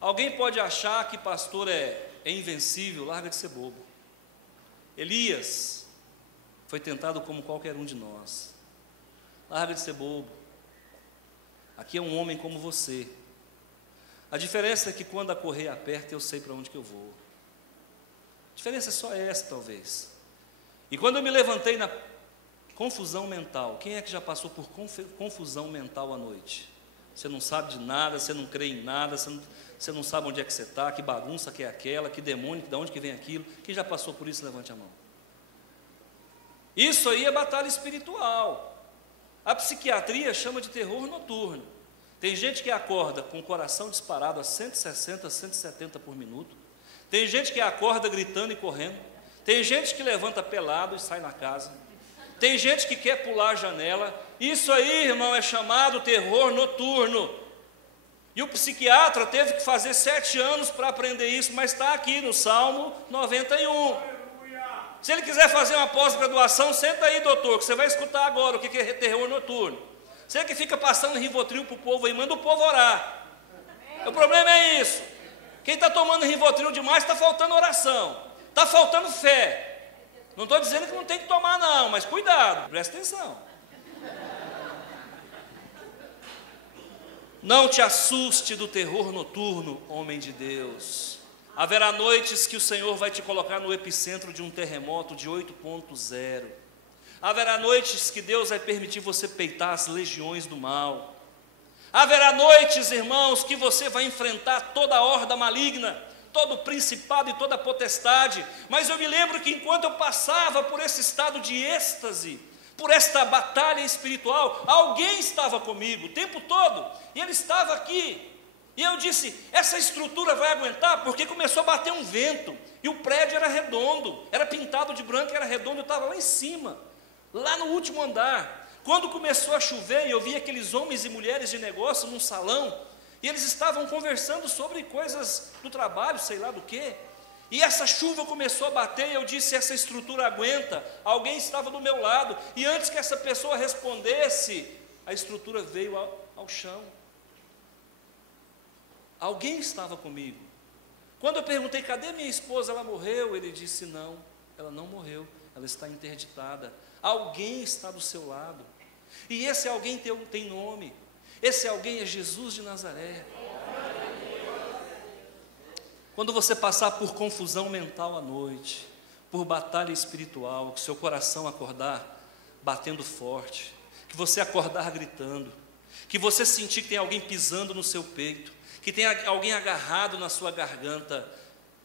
Alguém pode achar que pastor é invencível. Larga de ser bobo. Elias foi tentado como qualquer um de nós. Larga de ser bobo. Aqui é um homem como você. A diferença é que quando a correia aperta, eu sei para onde que eu vou. A diferença é só essa, talvez. E quando eu me levantei na confusão mental, quem é que já passou por confusão mental à noite? Você não sabe de nada, você não crê em nada, você não sabe onde é que você está, que bagunça que é aquela, que demônio, de onde que vem aquilo. Quem já passou por isso, levante a mão. Isso aí é batalha espiritual. A psiquiatria chama de terror noturno. Tem gente que acorda com o coração disparado a 160, 170 por minuto. Tem gente que acorda gritando e correndo. Tem gente que levanta pelado e sai na casa. Tem gente que quer pular a janela. Isso aí, irmão, é chamado terror noturno. E o psiquiatra teve que fazer 7 anos para aprender isso, mas está aqui no Salmo 91. Se ele quiser fazer uma pós-graduação, senta aí, doutor, que você vai escutar agora o que é terror noturno. Você que fica passando Rivotril para o povo aí, manda o povo orar. O problema é isso. Quem está tomando Rivotril demais está faltando oração, está faltando fé. Não estou dizendo que não tem que tomar não, mas cuidado, presta atenção. Não te assuste do terror noturno, homem de Deus. Haverá noites que o Senhor vai te colocar no epicentro de um terremoto de 8.0. Haverá noites que Deus vai permitir você peitar as legiões do mal. Haverá noites, irmãos, que você vai enfrentar toda a horda maligna, todo o principado e toda a potestade. Mas eu me lembro que enquanto eu passava por esse estado de êxtase, por esta batalha espiritual, alguém estava comigo o tempo todo, e ele estava aqui. E eu disse, essa estrutura vai aguentar? Porque começou a bater um vento, e o prédio era redondo, era pintado de branco, era redondo, eu estava lá em cima, lá no último andar. Quando começou a chover, eu vi aqueles homens e mulheres de negócio num salão, e eles estavam conversando sobre coisas do trabalho, sei lá do quê. E essa chuva começou a bater, e eu disse, essa estrutura aguenta? Alguém estava do meu lado, e antes que essa pessoa respondesse, a estrutura veio ao chão. Alguém estava comigo. Quando eu perguntei, cadê minha esposa? Ela morreu? Ele disse, não, ela não morreu, ela está interditada. Alguém está do seu lado. E esse alguém tem nome. Esse alguém é Jesus de Nazaré. Quando você passar por confusão mental à noite, por batalha espiritual, que seu coração acordar batendo forte, que você acordar gritando, que você sentir que tem alguém pisando no seu peito, que tem alguém agarrado na sua garganta,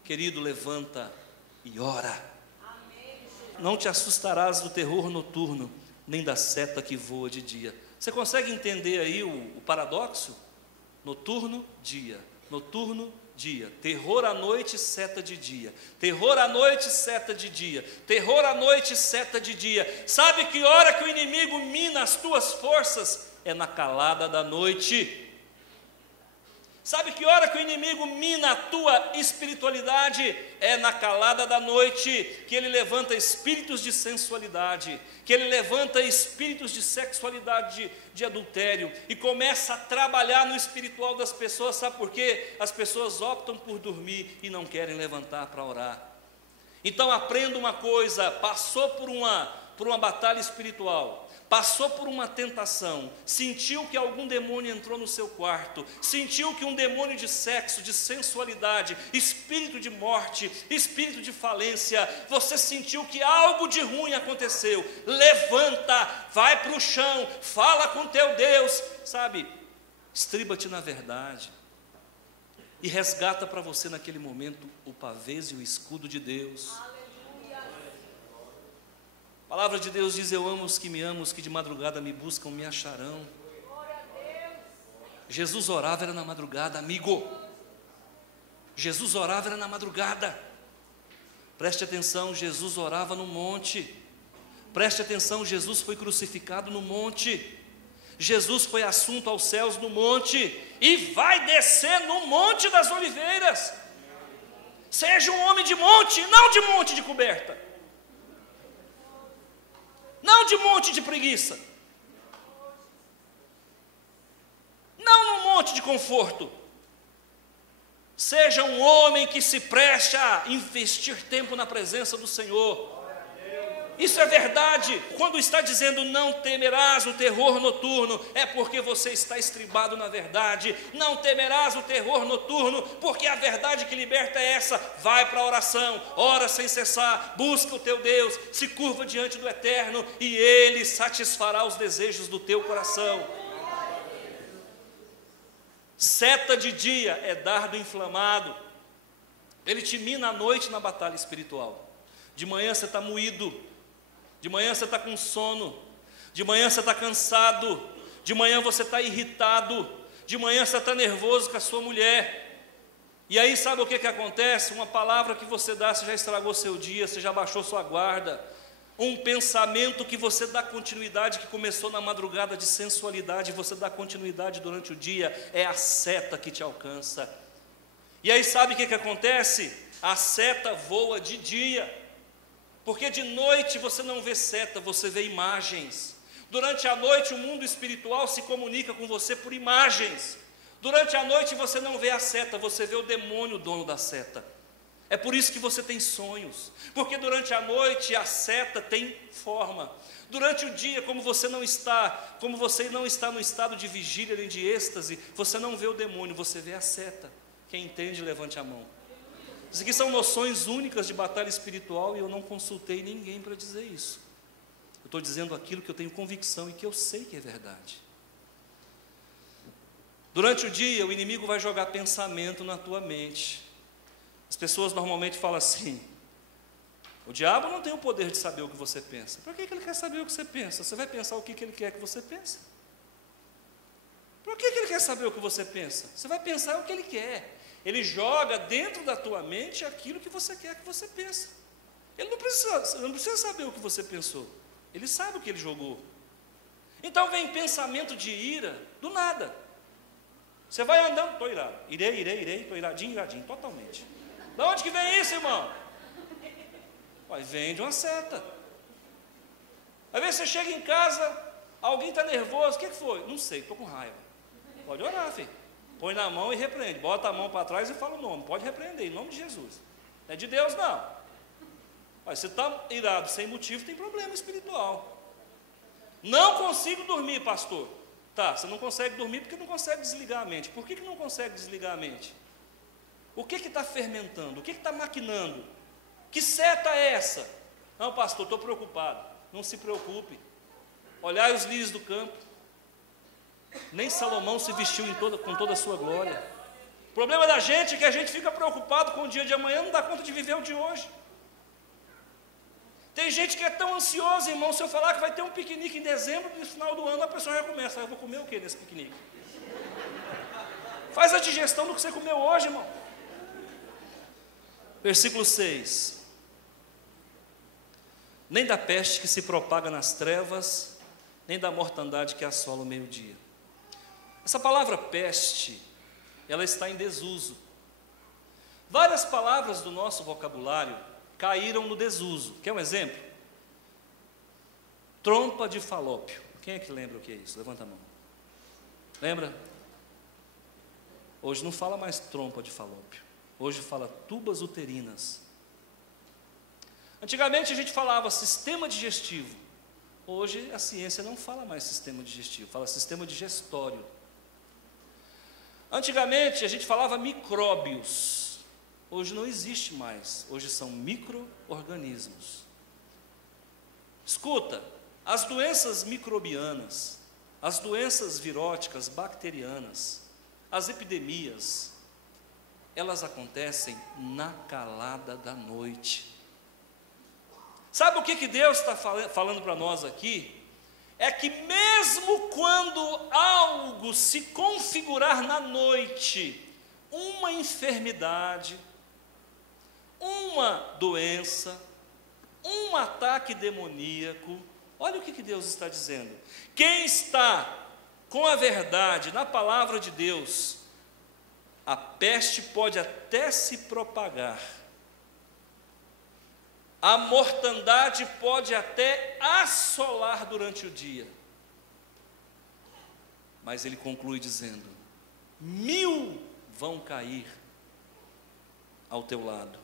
querido, levanta e ora. Não te assustarás do terror noturno, nem da seta que voa de dia. Você consegue entender aí o paradoxo? Noturno, dia. Noturno, dia. Terror à noite, seta de dia. Terror à noite, seta de dia. Terror à noite, seta de dia. Sabe que hora que o inimigo mina as tuas forças? É na calada da noite. Sabe que hora que o inimigo mina a tua espiritualidade? É na calada da noite, que ele levanta espíritos de sensualidade, que ele levanta espíritos de sexualidade, de adultério, e começa a trabalhar no espiritual das pessoas. Sabe por quê? As pessoas optam por dormir e não querem levantar para orar. Então aprenda uma coisa, passou por uma batalha espiritual, passou por uma tentação, sentiu que algum demônio entrou no seu quarto, sentiu que um demônio de sexo, de sensualidade, espírito de morte, espírito de falência, você sentiu que algo de ruim aconteceu, levanta, vai para o chão, fala com teu Deus, sabe, estriba-te na verdade, e resgata para você naquele momento o pavês e o escudo de Deus. A palavra de Deus diz, eu amo os que me amam, os que de madrugada me buscam, me acharão. Jesus orava era na madrugada, amigo. Jesus orava era na madrugada. Preste atenção, Jesus orava no monte. Preste atenção, Jesus foi crucificado no monte. Jesus foi assunto aos céus no monte. E vai descer no Monte das Oliveiras. Seja um homem de monte, não de monte de coberta. Não de monte de preguiça, não num monte de conforto. Seja um homem que se preste a investir tempo na presença do Senhor. Isso é verdade. Quando está dizendo não temerás o terror noturno, é porque você está estribado na verdade. Não temerás o terror noturno, porque a verdade que liberta é essa. Vai para a oração, ora sem cessar, busca o teu Deus, se curva diante do Eterno e Ele satisfará os desejos do teu coração. Seta de dia é dardo inflamado. Ele te mina à noite na batalha espiritual. De manhã você está moído. De manhã você está com sono, de manhã você está cansado, de manhã você está irritado, de manhã você está nervoso com a sua mulher. E aí sabe o que acontece? Uma palavra que você dá, você já estragou seu dia, você já baixou sua guarda. Um pensamento que você dá continuidade, que começou na madrugada de sensualidade, você dá continuidade durante o dia, é a seta que te alcança. E aí sabe o que acontece? A seta voa de dia, porque de noite você não vê seta, você vê imagens. Durante a noite o mundo espiritual se comunica com você por imagens. Durante a noite você não vê a seta, você vê o demônio, dono da seta. É por isso que você tem sonhos, porque durante a noite a seta tem forma. Durante o dia, como você não está no estado de vigília nem de êxtase, você não vê o demônio, você vê a seta. Quem entende, levante a mão. Isso aqui são noções únicas de batalha espiritual e eu não consultei ninguém para dizer isso. Eu estou dizendo aquilo que eu tenho convicção e que eu sei que é verdade. Durante o dia, o inimigo vai jogar pensamento na tua mente. As pessoas normalmente falam assim: o diabo não tem o poder de saber o que você pensa. Para que ele quer saber o que você pensa? Você vai pensar o que ele quer que você pense? Para que ele quer saber o que você pensa? Você vai pensar o que ele quer. Ele joga dentro da tua mente aquilo que você quer que você pense. Ele não precisa saber o que você pensou. Ele sabe o que ele jogou. Então vem pensamento de ira do nada. Você vai andando, estou irado, irei, estou iradinho, totalmente. De onde que vem isso, irmão? Vem de uma seta. Às vezes você chega em casa, alguém está nervoso, o que foi? Não sei, estou com raiva. Pode orar, filho. Põe na mão e repreende, bota a mão para trás e fala o nome, pode repreender, em nome de Jesus. Não é de Deus não. Você está irado sem motivo, tem problema espiritual. Não consigo dormir, pastor. Tá, você não consegue dormir porque não consegue desligar a mente. Por que não consegue desligar a mente? O que está fermentando? O que está maquinando? Que seta é essa? Não, pastor, estou preocupado. Não se preocupe. Olhai os lírios do campo. Nem Salomão se vestiu com toda a sua glória. O problema da gente é que a gente fica preocupado com o dia de amanhã, não dá conta de viver o de hoje. Tem gente que é tão ansiosa, irmão, se eu falar que vai ter um piquenique em dezembro, no final do ano a pessoa já começa: eu vou comer o que nesse piquenique? Faz a digestão do que você comeu hoje, irmão. Versículo 6. Nem da peste que se propaga nas trevas, nem da mortandade que assola o meio-dia. Essa palavra peste, ela está em desuso. Várias palavras do nosso vocabulário caíram no desuso. Quer um exemplo? Trompa de falópio. Quem é que lembra o que é isso? Levanta a mão. Lembra? Hoje não fala mais trompa de falópio. Hoje fala tubas uterinas. Antigamente a gente falava sistema digestivo. Hoje a ciência não fala mais sistema digestivo, fala sistema digestório. Antigamente a gente falava micróbios. Hoje não existe mais. Hoje são micro-organismos. Escuta, as doenças microbianas, as doenças viróticas, bacterianas, as epidemias, elas acontecem na calada da noite. Sabe o que Deus está falando para nós aqui? É que mesmo quando algo se configurar na noite, uma enfermidade, uma doença, um ataque demoníaco, olha o que Deus está dizendo. Quem está com a verdade na palavra de Deus, a peste pode até se propagar, a mortandade pode até assolar durante o dia, mas ele conclui dizendo: 1000 vão cair ao teu lado,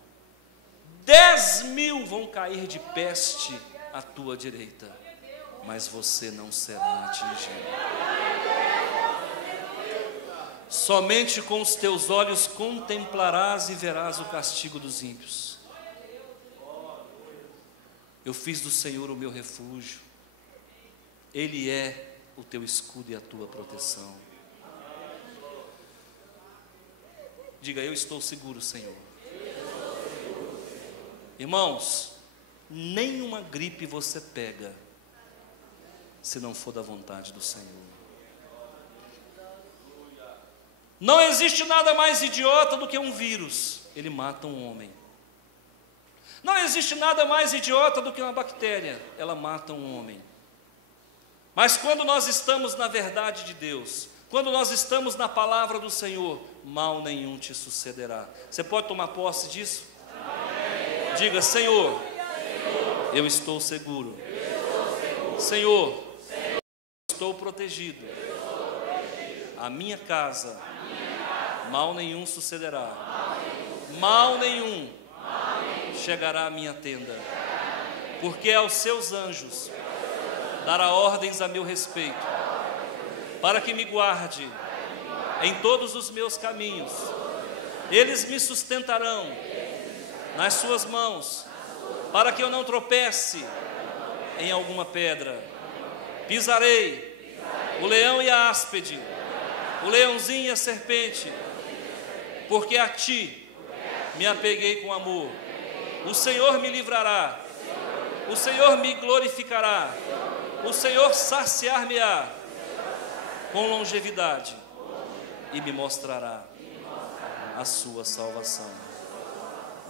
10.000 vão cair de peste à tua direita, mas você não será atingido. Somente com os teus olhos contemplarás e verás o castigo dos ímpios. Eu fiz do Senhor o meu refúgio, Ele é o teu escudo e a tua proteção. Diga: eu estou seguro, Senhor. Irmãos, nenhuma gripe você pega, se não for da vontade do Senhor. Não existe nada mais idiota do que um vírus, ele mata um homem. Não existe nada mais idiota do que uma bactéria, ela mata um homem. Mas quando nós estamos na verdade de Deus, quando nós estamos na palavra do Senhor, mal nenhum te sucederá. Você pode tomar posse disso? Amém. Diga: Senhor, eu estou seguro. Senhor, estou protegido. A minha casa, mal nenhum sucederá. Mal nenhum chegará à minha tenda. Porque aos seus anjos dará ordens a meu respeito, para que me guarde em todos os meus caminhos. Eles me sustentarão nas suas mãos, para que eu não tropece em alguma pedra. Pisarei o leão e a áspide, o leãozinho e a serpente, porque a ti me apeguei com amor. O Senhor me livrará, o Senhor me glorificará, o Senhor saciar-me-á com longevidade e me mostrará a sua salvação.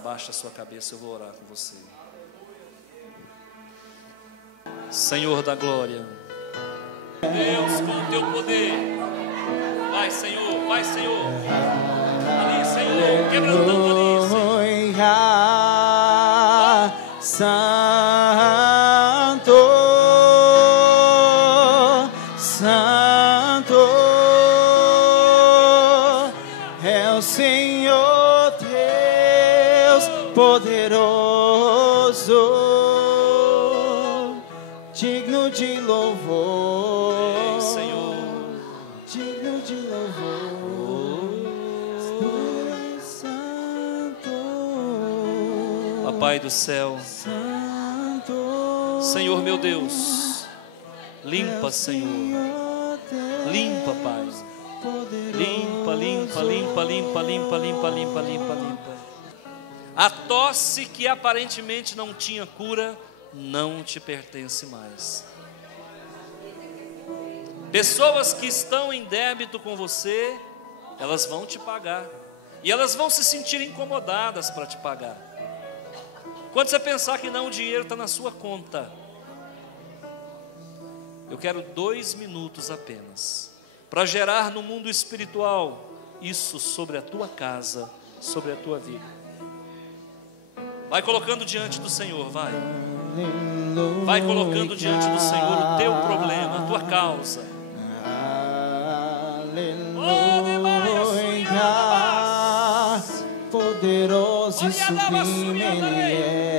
Baixa a sua cabeça, eu vou orar com você. Senhor da glória, Deus, com o teu poder, vai Senhor, vai Senhor, ali Senhor, quebrantando ali, Senhor. Santo, Santo é o Senhor Deus poderoso, digno de louvor, Senhor, digno de louvor, Santo, Pai do céu, Senhor meu Deus, limpa, Senhor, limpa, Pai, limpa, limpa, limpa, limpa, limpa, limpa, limpa, limpa, limpa. A tosse que aparentemente não tinha cura, não te pertence mais. Pessoas que estão em débito com você, elas vão te pagar, e elas vão se sentir incomodadas para te pagar. Quando você pensar que não, o dinheiro está na sua conta. Eu quero 2 minutos apenas, para gerar no mundo espiritual isso sobre a tua casa, sobre a tua vida. Vai colocando diante do Senhor, vai. Vai colocando diante do Senhor o teu problema, a tua causa. Aleluia, poderoso e sublime Ele é.